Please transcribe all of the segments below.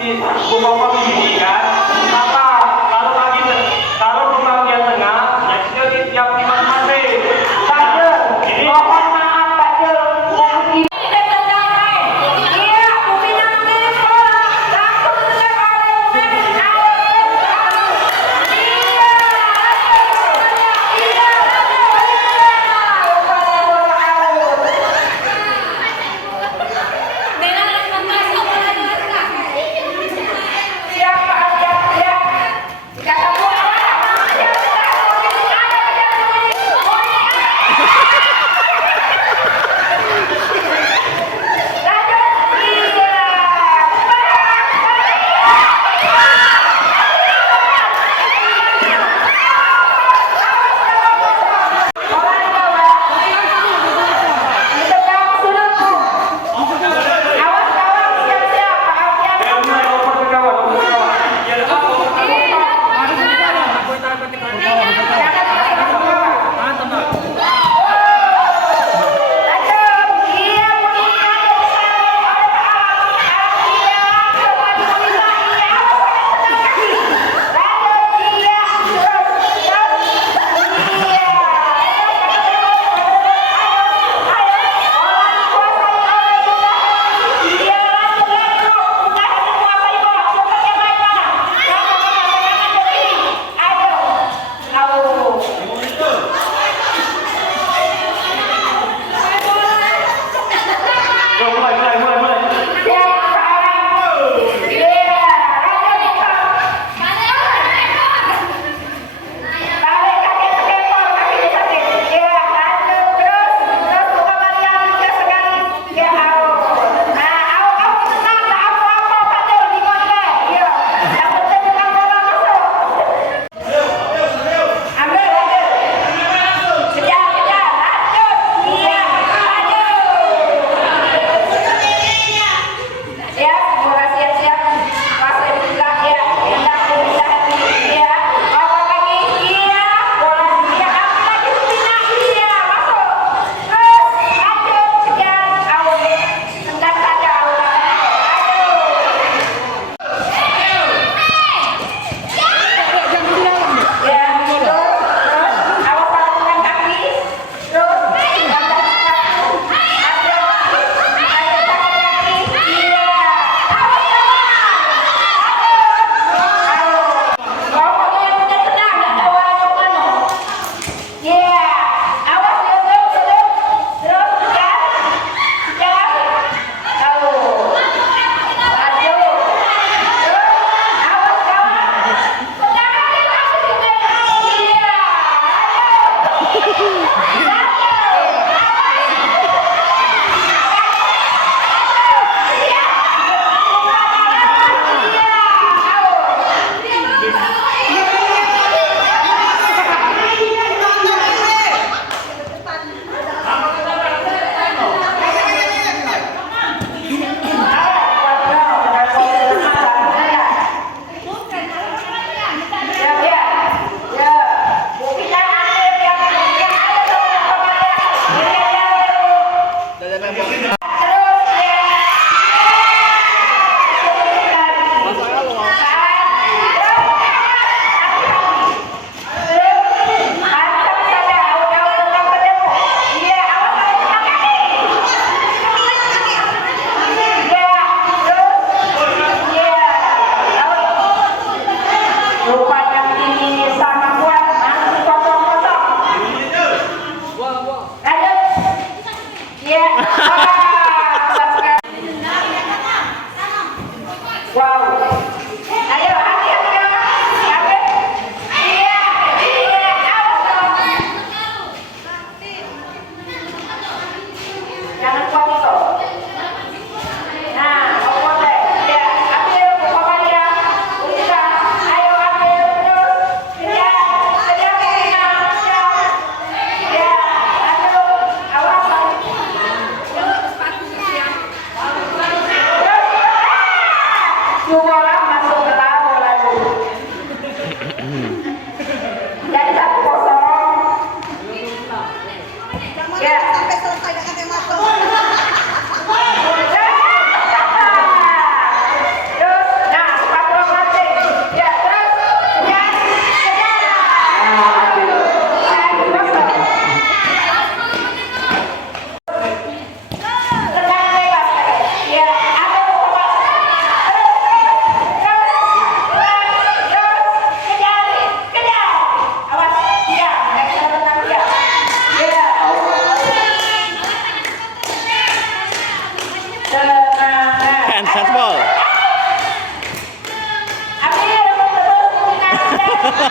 di bapak pendidikan, maka kalau pembagian tengah, nextnya di tiap di masing-masing. Pak Jo, mohon maaf Pak Jo, mungkin siapa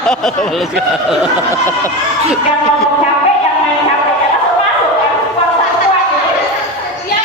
Yang ngomong capek, yang main capek, ya langsung masuk, yang kuat kuat gitu. Ya.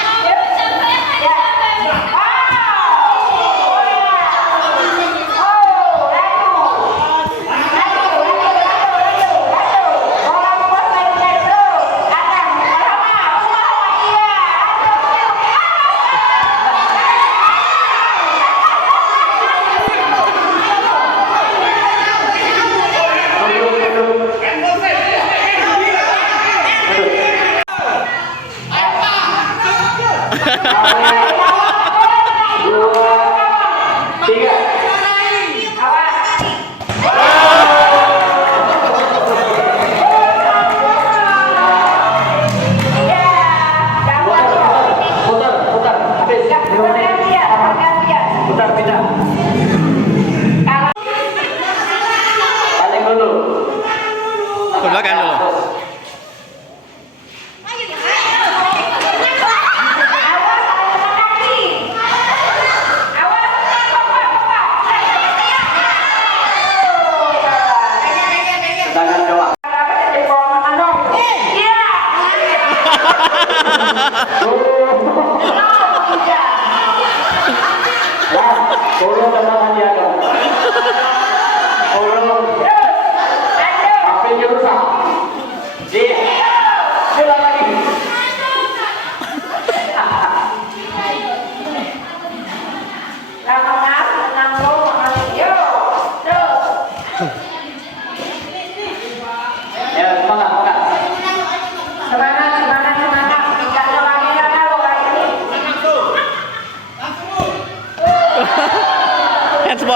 Ke belakang dulu.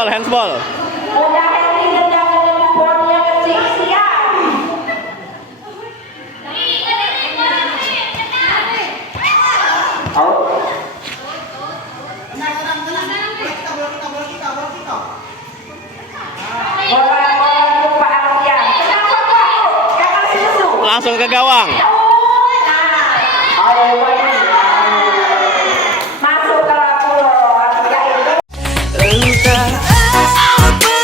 Handsball. Udah Henry dan jangan jadi bodinya kecil siap. Langsung ke gawang. Masuk ke pulau. Entah apa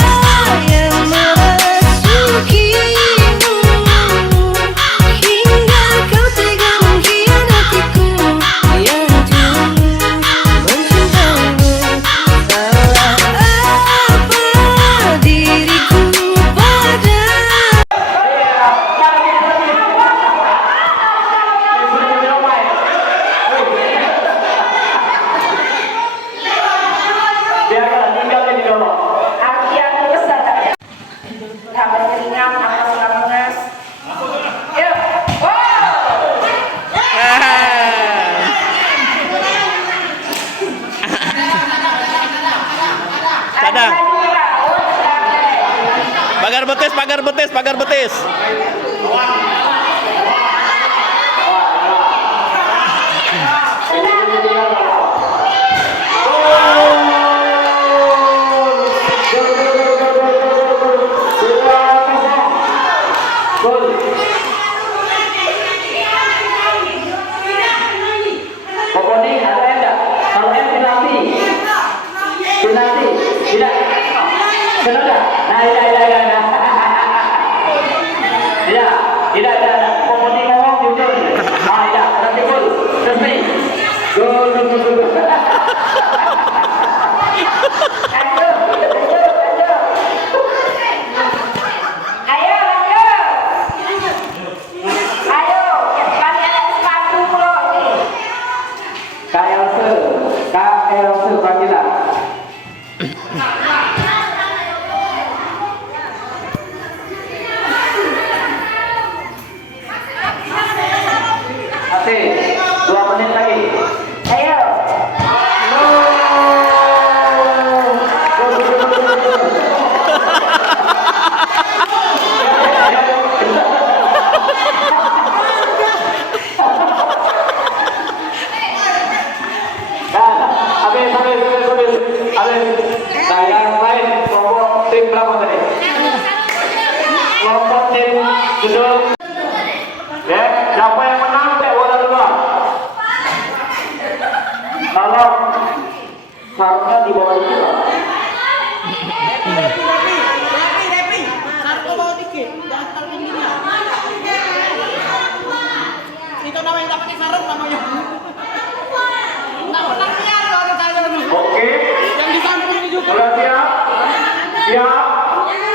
yang merasukimu hingga kau tega mengkhianatiku yang dulu mencintaimu. Salah apa diriku pada Cadang. Pagar betis. Siapa yang menang teh bola dua. Kalau sarungnya di bawah itu. Itu namanya tak pakai sarung namanya. Nak menang ya orang saya dulu. Oke. Yang di samping ini juga. Sudah siap? Siap?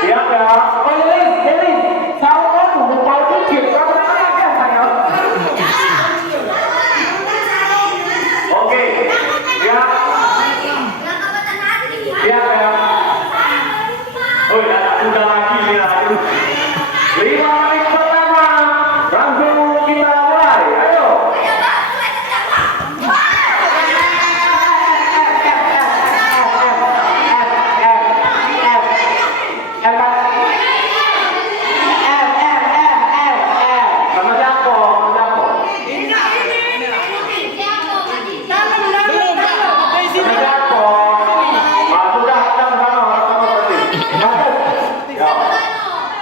Siap ya? Oh, Lilis, sao có đủ bao nhiêu chuyện con đã cái phải không? Oke. Siap? Siap ya? Oh ya, udah lagi nih lagi. 5 menit pertama, langsung kita mulai. Ayo. Sama siapa? Sama siapa? Ah, sudah sama berarti. Ya.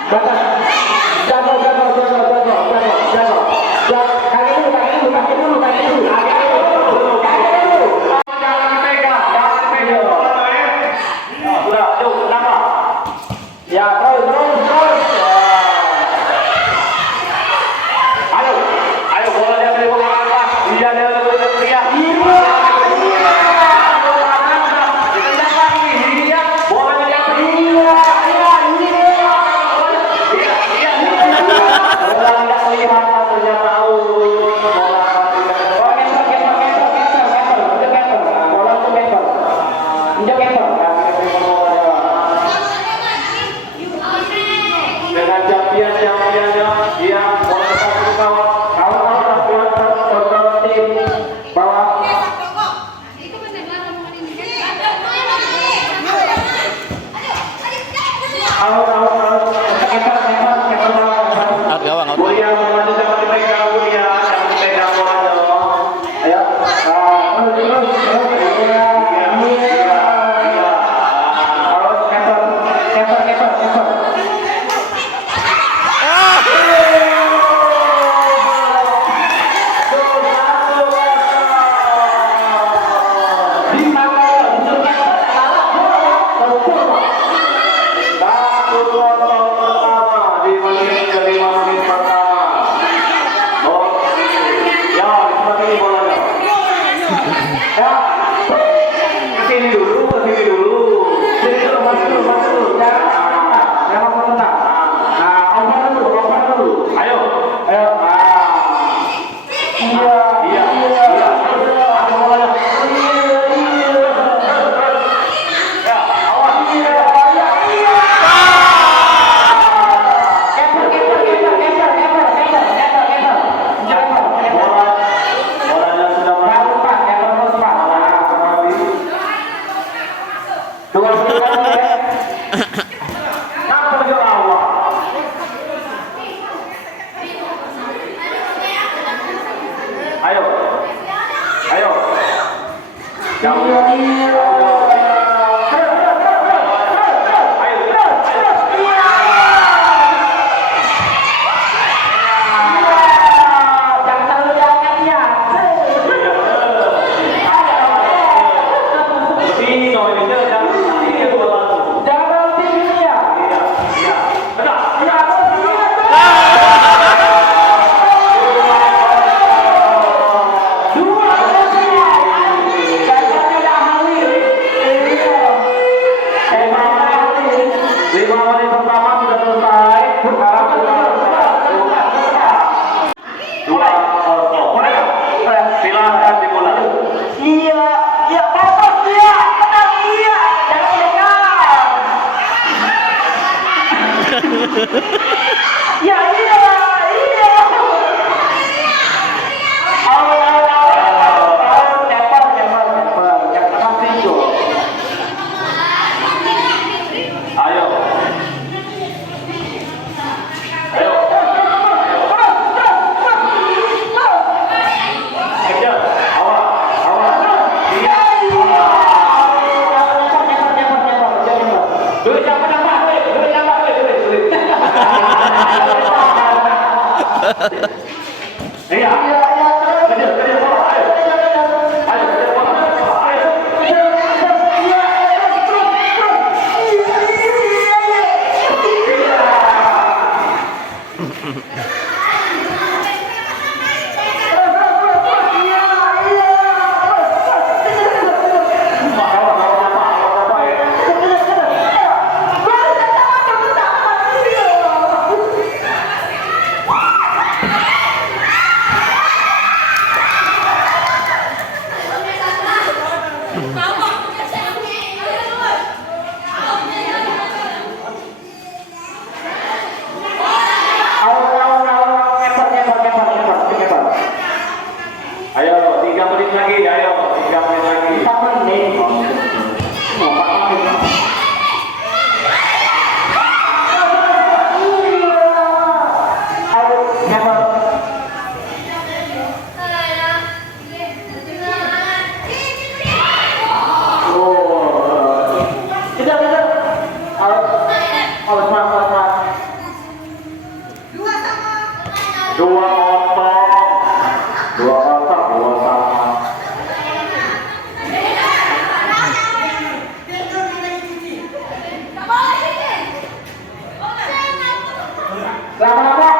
Batas. Jago. Kaki dulu. Jangan pegang. Ya, sudah, yuk, kenapa? Ya, terus. Ayo, bola dia beri bola atas. Dia lebih teriak. Bolanya dia bola nggak kelihatan ternyata. Dengan jampiannya dia bola ke bawah. Kawan tim bawah. Out gawang, out. Mulia membantu jangan dipegang, Mulia jangan dipegang bola dong. Ayo. Kesini dulu. Sini dulu, maju dulu. Jangan menentang. Nah, oper dulu. Ayo. Iya. Ada bolanya. Ya, awas. Bolanya sudah masuk. Dua ya. Kenapa dia awal? Ayo. Ya iya. Ayo. Kejar. Awas. Dulu jangan nambah, dulu. Ayo, 3 menit lagi, ayo, 3 menit lagi. 4 menit. Dua kotak, dua sama. Lama-lama.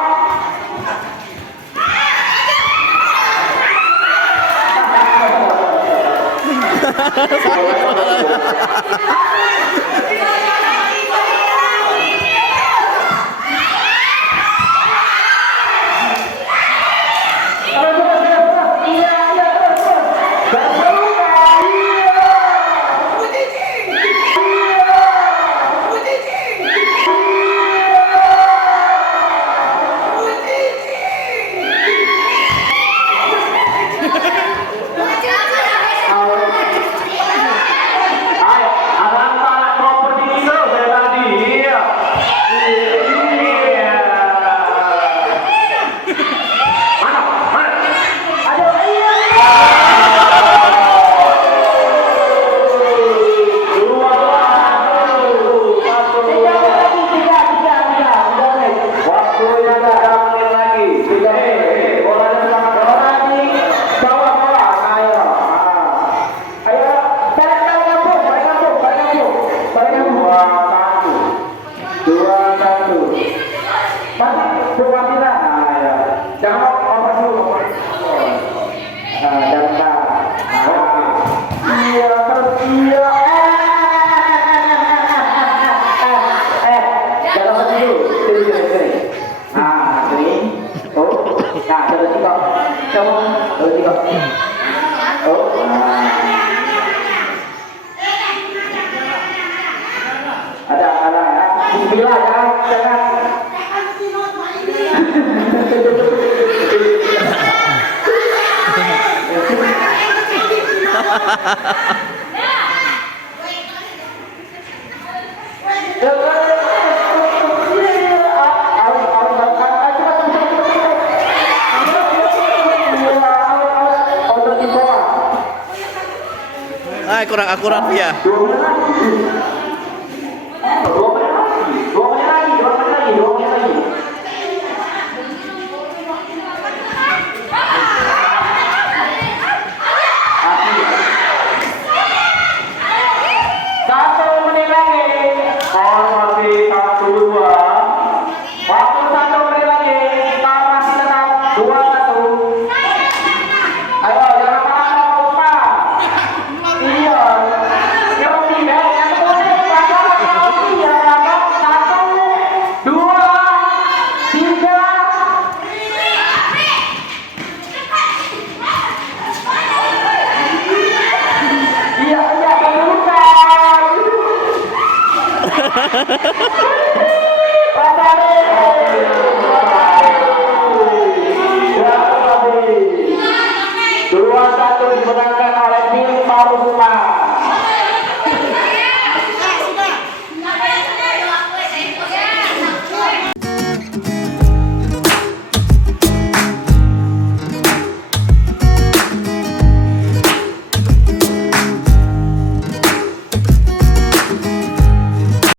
Ayo, anak-anak properti itu saya tadi. Iya. Iya. Mana? Mana? Aduh, iya. Dua, satu. Tiga menit. Waktunya ada 3 menit lagi. Bolanya selamat. Bola di bawah bola. Ayo. Ayo, balik kampung. Dua, satu. Masih dua bila. Ayo. Jangan over dulu. Dan iya terus iya. Jangan over dulu. Sini. Nah, sini. Oh, nah terus juga. Coba, terus juga. Oh, nah. Ada. Bila jangan. Ah, kurang akurat ya. 2 menit lagi. Satu menit lagi. Hormati 1-2. Waktu 1 menit lagi. Kita masih tetap 2-1. Ayo, jangan lupa. Iya. Yang tidak, yang boleh. Iya, 1, 2, 3. Iya, jangan lupa. Pasal